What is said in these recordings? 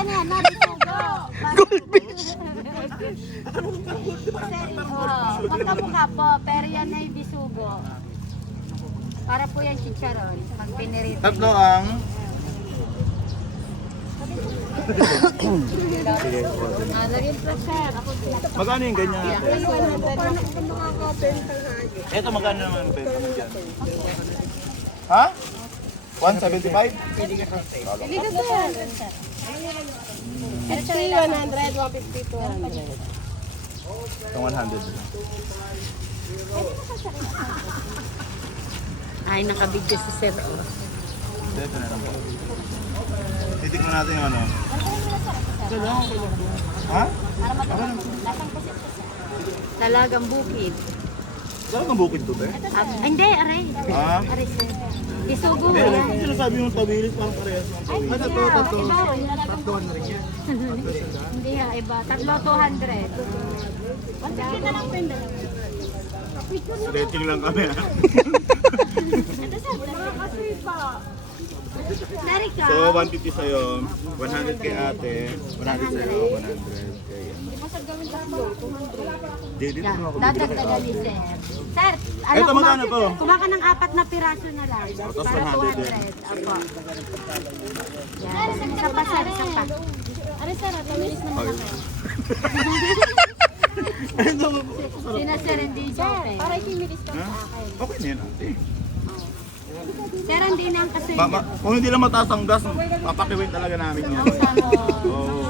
yan yan, nabisugo. Goldfish. Magkamukha po, pero yan ay bisugo. Para po yan chicharon, pag pinirito. Tatlo ang... Lagyan po sir. Magkano yung ganyan natin? Ito magkano naman ang benta mo dyan? Ha? 175? Hindi ka sir. 100, 150, 200. Itong 100. Ay, nakabigyo si sir. Ito na lang po. Titikman natin yung ano. Ha? Talagang bukid. Saan ang bukid to, te? Hindi, aray. Ah? Aray sir. Bisugo. Hindi, ano yung sinasabi yung tabilis parang parehas lang. Tatlo. Tatluhan na rin yan. Hindi ha, iba. Tatlo 200. 150 na lang po yung dalawa. Stretching lang kami, ha? Narika. So, 150 sa'yo, 100 kay ate, 100 sa'yo, 100 kay ano. Dito na ako bibili. Dadagdagan ni sir. Sir, ano, Eto, magkano to? Kumaka ng 4 na piraso na lang. Tapos Para 100 din. 200. Apo. Yan. Isa pa sir, isa pa. Ano sir, tumilis naman ako. Sina sir, hindi joke. Para ikimilis ka Ha? sa akin. Okay na yan, ate. Sir, hindi na kasi. Kung hindi lang mataas ang gas, papakiwin talaga namin yun. Oo.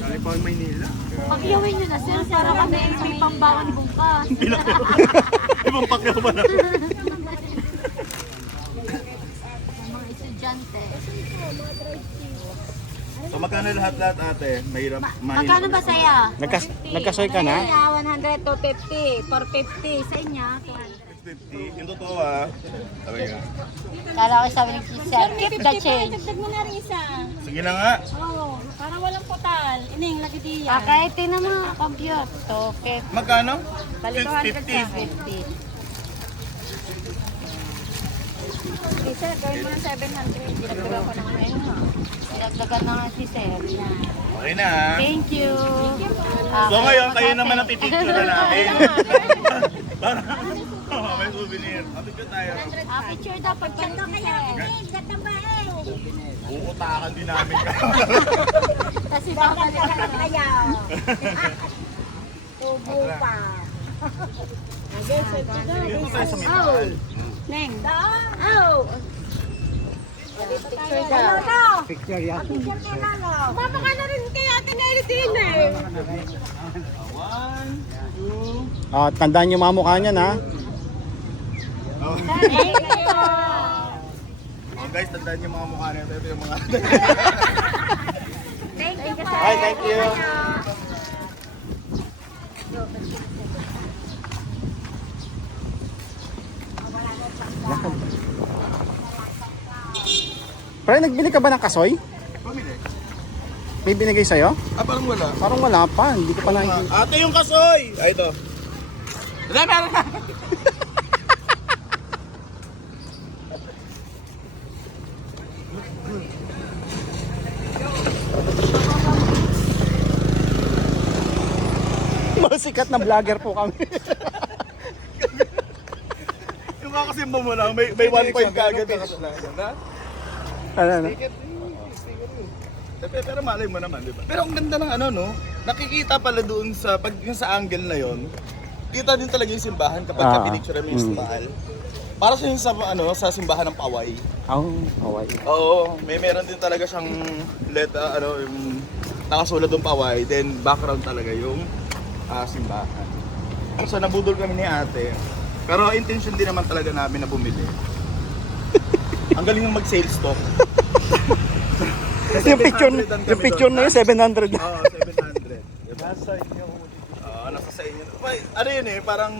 Dali pa Maynila. Pakyawin nyo na sir, para kami may pambaon bukas. Ibang pakyaw pa na. Mga estudyante. So magkano lahat-lahat ate? Mahirap. Magkano ba saya? Nagkasoy ka na? Sa 100 to 50, 450. Sa inyo, 200. 50. Yung totoo ah. Sabi nga. Kala ko sabi ni Sir, keep the change. Dagdag mo na rin isa. Sige na nga. Oo, para walang putal. Ining, lagi diyan. Okay, tinan mo, compute. So, okay. Magkano? Bali 200 sa 50. 50. Okay, sir, gawin mo ng 700. Dinagdagan ko ng ngayon. Sinagdagan na nga si Sir. Yan. Okay na ah. Thank you. So ngayon, kayo naman ang pipicture natin. Para may souvenir. Picture tayo. Picture dapat pa rin si Sir. Uutakan din namin ka. Kasi baka Tubo pa. Dito tayo sa may mahal. Neng. Oh! Picture daw. Picture yan. Mama ka na rin kay Ate Nelly din eh. 1, 2. Ah, tandaan yung mga mukha niyan, ha? Thank you. Guys, tandaan yung mga mukha nito. Ito yung mga... Thank you, Sir. Hi, thank you. Pero nagbili ka ba ng kasoy? Pamili. May binigay sa'yo? Parang wala. Parang wala pa, hindi ko pa nakikita. Ate yung kasoy! Ay, ito. Meron na. Masikat na vlogger po kami. Yung mga kasi mo lang, may 1 point ka agad. Ano? Pero malay mo naman, di ba? Pero ang ganda ng ano, no? Nakikita pala doon sa, pag yung sa angle na yon, kita din talaga yung simbahan kapag pinicture mo yung simbahan. Para sa yung sa, ano, sa simbahan ng Paway. Oh, Hawaii. Oo, meron din talaga siyang letter, ano, yung nakasulat ng Paway, then background talaga yung simbahan. So nabudol kami ni ate. Pero intention din naman talaga namin na bumili. Ang galing ng mag-sales talk. yung picture na yun, 700 na. Oo, 700. Diba? Nasa inyo. Oo, nasa sa inyo. Ano yun eh, parang